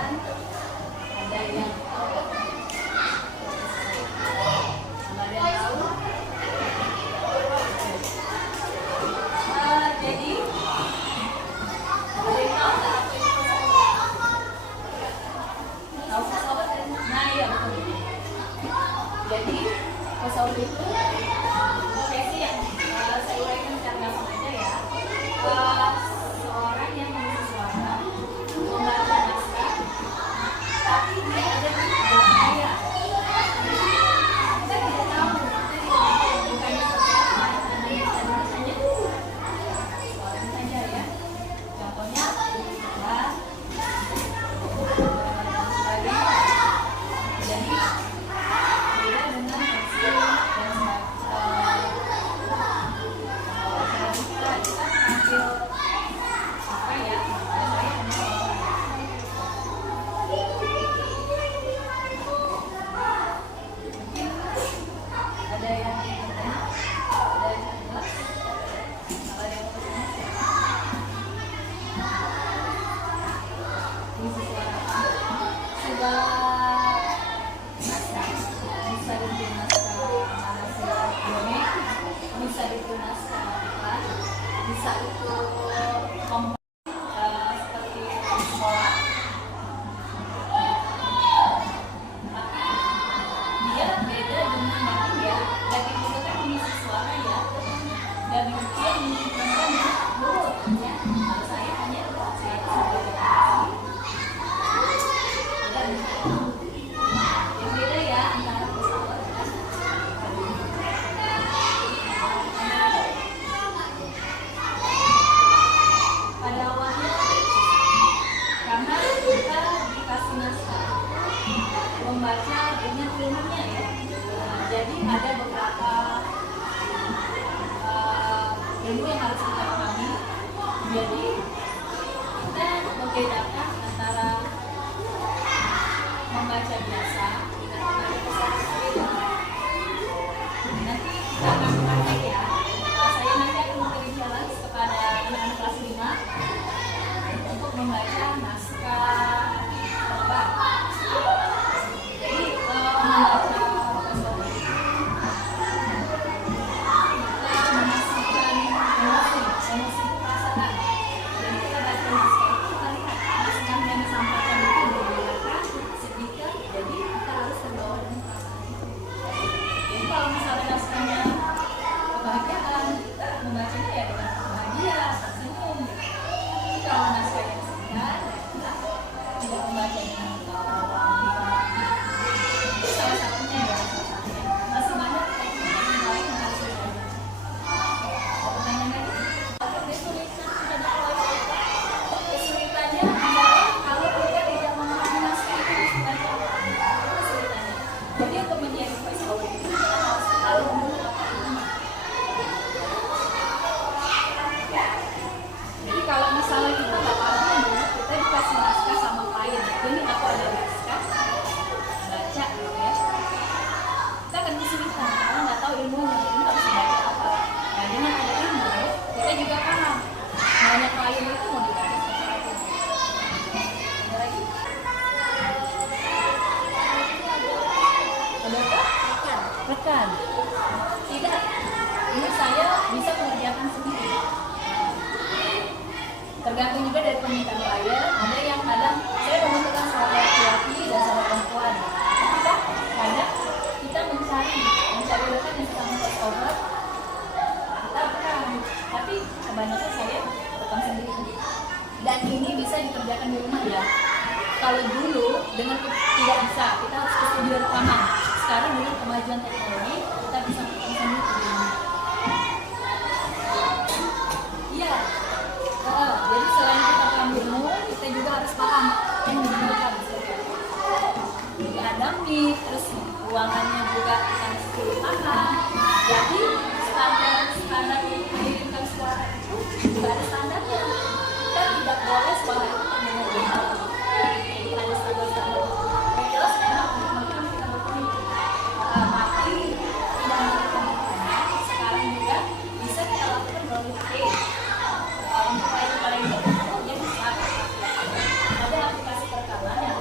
kemudian ada yang tahu. Jadi ada yang tahu nggak apa itu pesawat? Tahu pesawat kan? Nah ya betul. Jadi pesawat itu profesi yang saya uraikan secara gampang aja ya. Seorang yang mengisi suara, membaca naskah, tapi dia ada di belakang layar. Kita tidak tahu, bukannya seperti apa, hanya suaranya saja ya. Contohnya adalah jadi beda dengan versi dan hasil apa ya, saya hanya mungkin ada yang bertanya, ada yang jelas, kalau ada yang bertanya mengisi suara apa? Sudah bisa itu naskah narasi dongeng, bisa itu naskah apa, bisa itu seperti sekolah, tapi dia beda dengan yang dia lagi itu kan mengisi suara ya, dan dia menunjukkan mulut ya. Kalau saya hanya saya sebagai dan yang beda ya antara pesawat dan pada awalnya karena kita dikasih naskah membaca dengan ilmunya ya. Jadi ada beberapa ilmu yang harus kita pahami. Jadi kita membedakan antara membaca biasa dengan membaca pesawat berbeda. Nanti kita akan praktek ya. Saya nanti akan memberi challenge kepada anak-anak kelas 5 untuk membaca naskah apa. Jadi membaca pesawat kita memastikan emosi perasaan. Jadi kita baca naskah itu kita lihat naskah yang disampaikan itu berbeda sedikit, jadi kita harus terbawa dengan perasaan itu. Jadi kalau misalnya naskahnya kebahagiaan, kita membacanya ya dengan bahagia, tersenyum. Tapi kalau naskah yang sedih, kita tidak membacanya dengan ketawa. Itu salah satunya ya, masih banyak teknik yang lain yang harus kita belajar. Pertanyaan lagi, kesulitannya adalah kalau kita tidak memahami naskah itu sebenarnya apa? Itu kesulitannya. Jadi untuk menjadi voice over itu kita harus tahu dulu apa itu. Jadi kalau misalnya kita nggak paham dulu, kita dikasih naskah sama klien. Ini aku ada naskah, baca gitu ya. Kita akan kesulitan karena nggak tahu ilmunya. Ini harus baca apa? Nah dengan ada ilmu, kita juga paham. Banyak klien itu mau dibaca seperti apa? Ada lagi? Ada apa? Rekan. Tidak. Ini saya bisa mengerjakan sendiri. Tergantung juga dari permintaan klien. Ada yang kadang saya membutuhkan suara laki-laki dan suara perempuan. Tapi kan kadang kita mencari rekan yang suka voice over. Kita rekam. Tapi kebanyakan saya rekam sendiri. Dan ini bisa dikerjakan di rumah ya. Kalau dulu dengan tidak bisa, kita harus ke studio rekaman. Sekarang dengan kemajuan teknologi, kita bisa rekam sendiri di rumah. Iya. Jadi selain kita paham ilmu, kita juga harus paham yang dibutuhkan. Juga ada mic, terus ruangannya juga kita mesti paham. Jadi standar mengirimkan suara itu juga ada standarnya. Kita tidak boleh suara itu terdengar jauh. Ada standar-standar. Yang jelas memang untuk kita berpikir mati tidak melakukan pertanyaan. Sekarang juga bisa kita lakukan melalui HP. Untuk lain-lain itu jadi ada aplikasi perekaman yang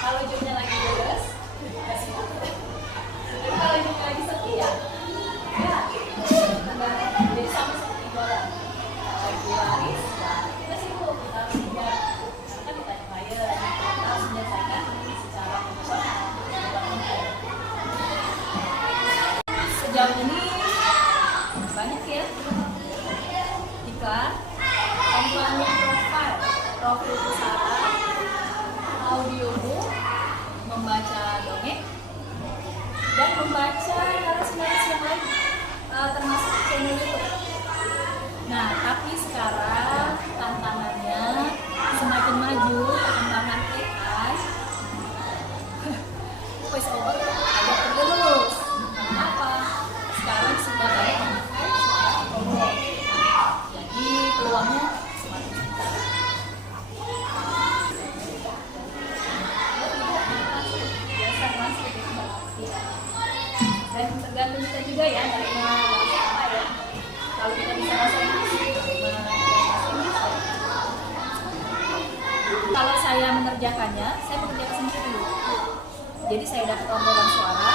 Kalau jobnya lagi beres, kasih aku. Tapi kalau jobnya lagi sepi ya, ya jadi sama seperti jualan. Lagi laris, ya kita sibuk, kita harus kejar. Karena kita klien, kita harus menyelesaikan secara profesional. Sejauh ini banyak ya iklan, kampanye profil usaha, audiobook, membaca dongeng, dan membaca narasi-narasi yang lain, termasuk channel YouTube. Nah, tapi sekarang tantangannya semakin maju perkembangan AI, voice over agak tergerus. Kenapa? Sekarang sudah banyak memakai suara robot, jadi peluangnya semakin besar. Dan tergantung kita juga ya dari apa ya. Kalau kita bisa bahasa Inggris, kalau saya mengerjakannya, saya mengerjakan sendiri dulu. Jadi saya dapat orderan suara,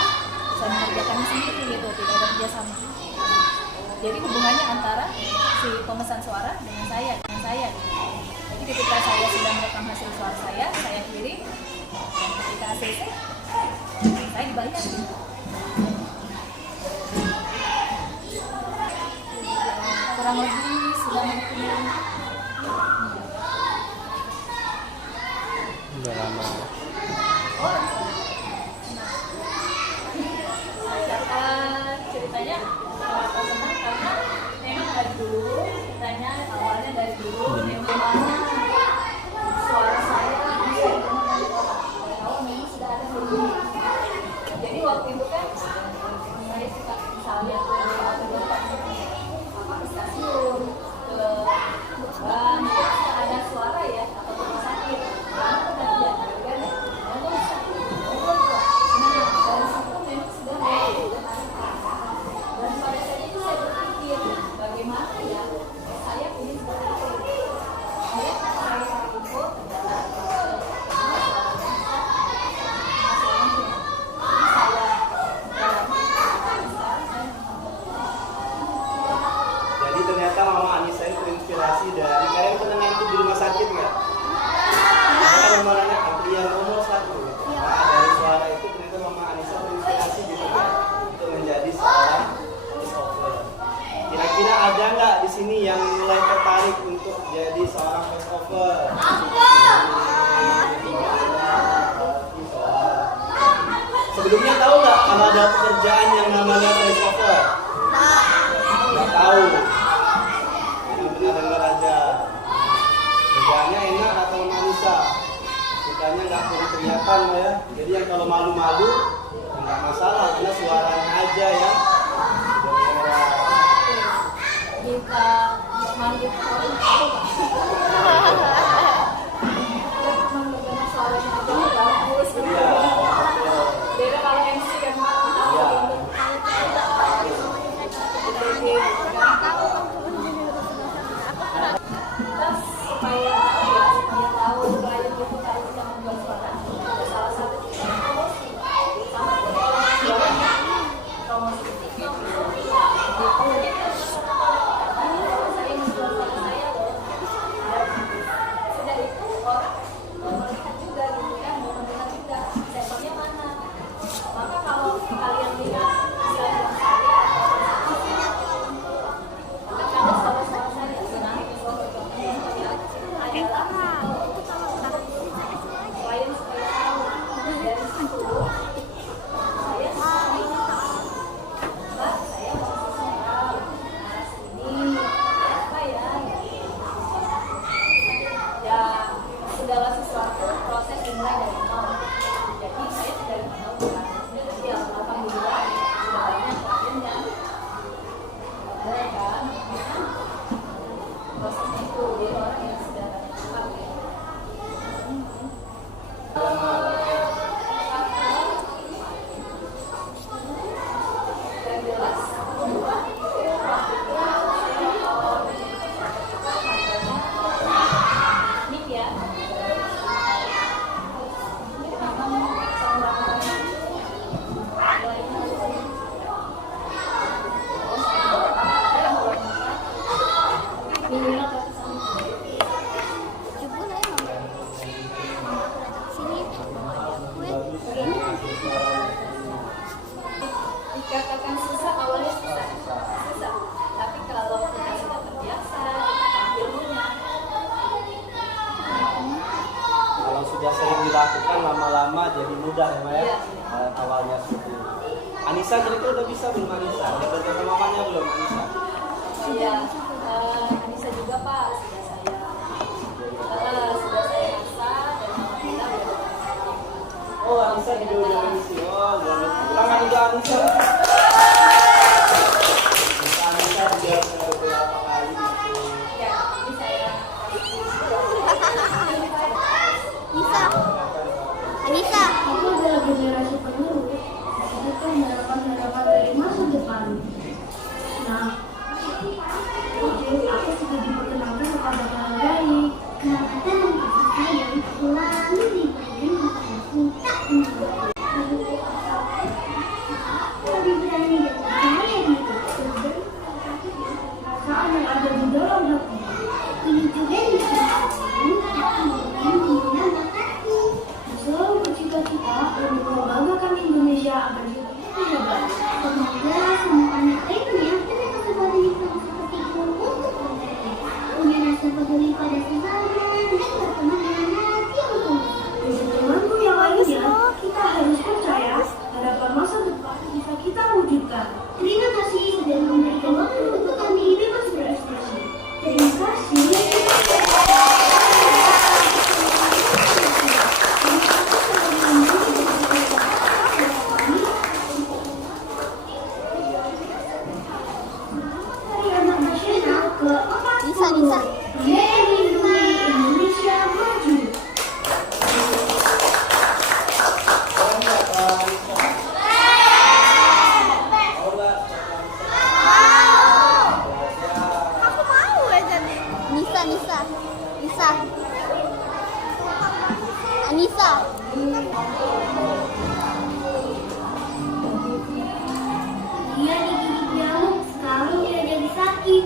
saya mengerjakannya sendiri gitu, tidak ada kerjasama. Jadi hubungannya antara si pemesan suara dengan saya gitu. Jadi ketika saya sudah merekam hasil suara saya kirim, dan ketika ACC, saya dibayar gitu. Kurang lebih sudah mempunyai udah lama. Ceritanya senang karena memang dari dulu ceritanya awalnya dari dulu memang suara saya bisa didengar dari orang. Dari awal memang sudah ada begini. Jadi waktu itu kan saya suka misalnya ke stasiun, ke bank, ada suara ya atau rumah sakit. Karena kerja kan, dari situ memang sudah mulai. Dan pada saat itu saya berpikir bagaimana ya saya ingin seperti itu. Saya info Jadi ternyata Mama Anissa itu terinspirasi dari kalian pernah ngantri di rumah sakit nggak? Karena nomornya antrian nomor 1. Nah, dari suara itu ternyata Mama Anissa terinspirasi gitu kan untuk menjadi seorang voice over. Kira-kira ada nggak di sini yang mulai tertarik untuk jadi seorang voice over? Sebelumnya tahu nggak kalau ada pekerjaan yang namanya voice over? Nggak tahu. Yang pernah dengar aja. Kerjaannya enak atau Anissa? Sukanya nggak perlu kelihatan ya. Jadi yang kalau malu-malu nggak masalah karena suaranya aja ya. kita manggil orang tahu memang bagaimana suaranya aja bagus gitu. Beda kalau MC kan terus supaya tahu klien itu kalau kita membuat suara salah satu promosi sama promosi sering dilakukan lama-lama jadi mudah ya Maya. Iya. Awalnya seperti itu. Anissa kira-kira udah bisa belum Anissa? Udah belajar sama mamanya belum Anissa? Iya, Anissa juga Pak, sudah saya masak dan alhamdulillah udah. Oh Anissa juga udah mengisi. Oh luar biasa. Tangan juga Anissa. Anissa juga beberapa kali gitu. Ya, ini saya Nisa, Anissa. Aku adalah generasi penerus, kita harapan-harapan dari masa depan. Nah, aku sudah diperkenalkan kepada para baik. Kerapatan dan kasih sayang selalu diberikan kepada kita untuk aku lebih berani dan percaya diri. Perasaan yang ada di dalam hati. Ini juga disebabkan akan bermain di nama hati. Selalu bercita-cita dan membanggakan Indonesia agar kita hebat. Semoga semua anak lainnya punya kesempatan yang sama seperti itu untuk berkarya, punya rasa peduli pada sesama dan berteman dengan hati yang tulus. Untuk temanku yang lainnya, kita harus percaya harapan masa depan bisa kita wujudkan. Terima kasih sudah memberikan waktu untuk kami bebas berekspresi. Terima kasih. Hari Anak Nasional ke-40. Nisa. Melindungi Indonesia Maju. Aku mau aja nih. Nisa. Anissa. Dia digigit nyamuk, sekarang dia jadi sakit.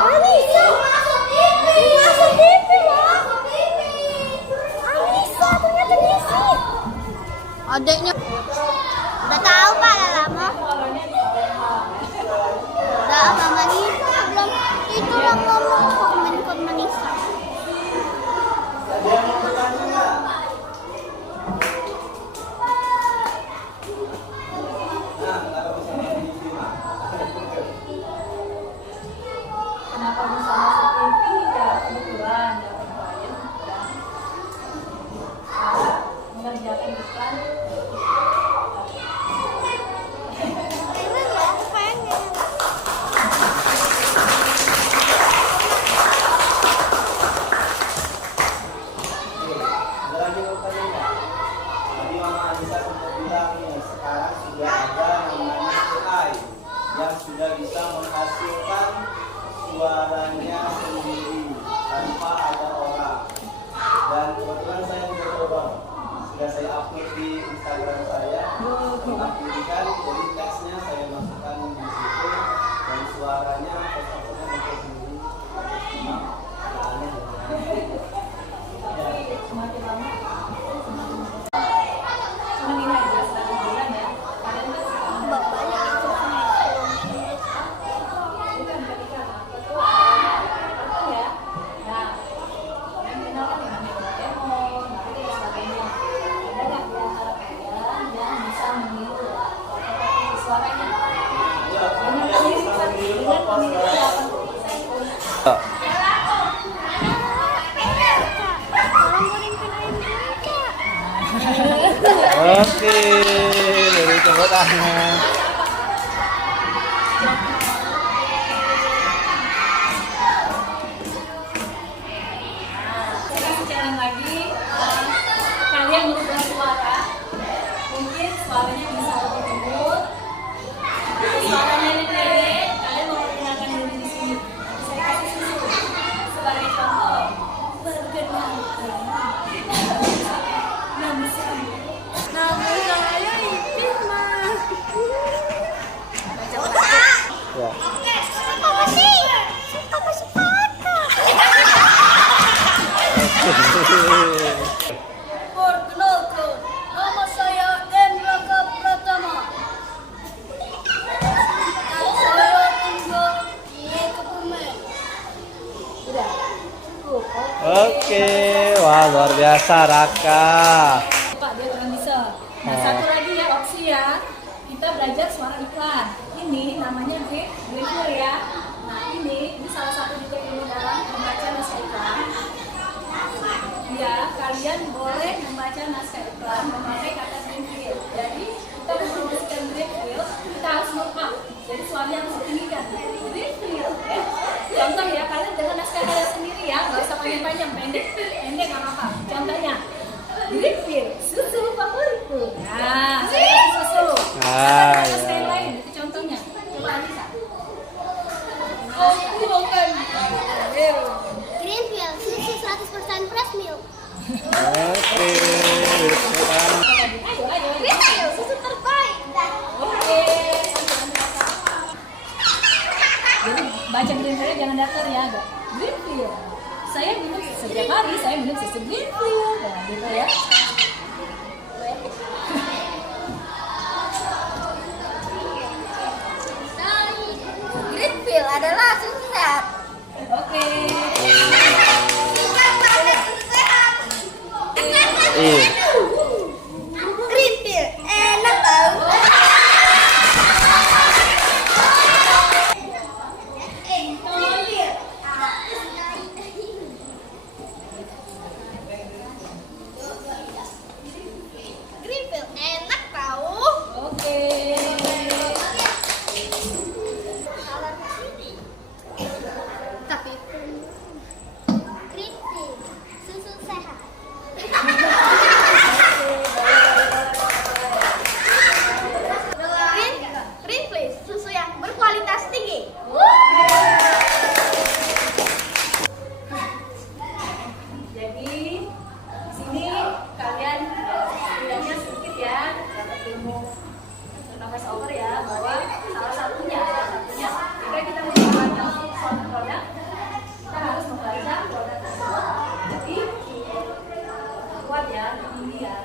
Anissa masuk TV loh. Anissa ternyata ngisi. Adeknya udah tahu Pak lama. Udah Mama Nisa belum itu lah ngomong komen Nisa. Ada yang mau bertanya nggak? Nah, kenapa bisa diterima? kenapa bisa masuk TV ya kebetulan ya klien dan mengerjakan iklan. Ada lagi mau tanya nggak? Tadi Mama Anissa sempat bilang nih, sekarang sudah ada namanya AI yang sudah bisa menghasilkan suaranya sendiri tanpa ada orang. Dan kebetulan saya sudah coba, sudah saya upload di Instagram saya tentang pendidikan. Jadi teksnya saya masukkan di situ dan suaranya pesannya muncul sendiri. Memang agak aneh ya. Semakin lama cuma ini aja sebagai bulan ya kalian kan sekarang Bapaknya bukan ketika apa ya nah kalian kenal kan dengan Doraemon nanti dan sebagainya ada nggak di antara kalian yang bisa meniru suaranya Ya, dengan yang meniru bisa meniru apa meniru suaranya? 80%. Oke, beri tepuk tangan. Saya kasih challenge lagi, kalian merubah suara, mungkin suaranya bisa lebih lembut, suaranya nenek, kalian mau perkenalkan diri di sini. Saya kasih susu sebagai contoh. Perkenalkan, nama saya Nama saya Ipin, Mas. cukup. Oke, wah luar biasa Raka. Pak, dia orang bisa. Nah, satu lagi ya opsi ya. Kita belajar suara iklan. Ini namanya Greenfield ya. Nah, ini salah satu juga ilmu dalam membaca naskah iklan. Ya, kalian boleh membaca naskah iklan memakai kata Greenfield. Jadi, kita mempromosikan Greenfield, kita harus look up. Jadi suaranya harus ditinggikan. Greenfield ya. Contoh ya, kalian dengan naskah kalian sendiri ya, nggak usah panjang-panjang, pendek nggak apa-apa. Contohnya, Greenfield, susu favoritku. Nah, saya kasih susu. Ah, Naskah ya. yang lain, itu contohnya. Coba Anissa. Greenfield, susu 100% fresh milk. Oke. Ayo. Greenfield, susu terbaik. Oke. Jadi baca Greenfield jangan datar ya, agak Greenfield. Saya minum setiap hari, saya minum susu Greenfield. Nah, gitu ya. Greenfield adalah susu sehat. Oke. Iya. Greenfield, enak tau. Greenfield, enak tau. Oke. Tapi Greenfield, susu sehat. Greenfield, susu yang berkualitas tinggi. Jadi di sini kalian setidaknya sedikit ya dapat ilmu tentang voice over ya, bahwa salah satunya jika kita menggunakan suatu produk, kita harus membaca produk tersebut. Jadi kuat ya, tinggi ya.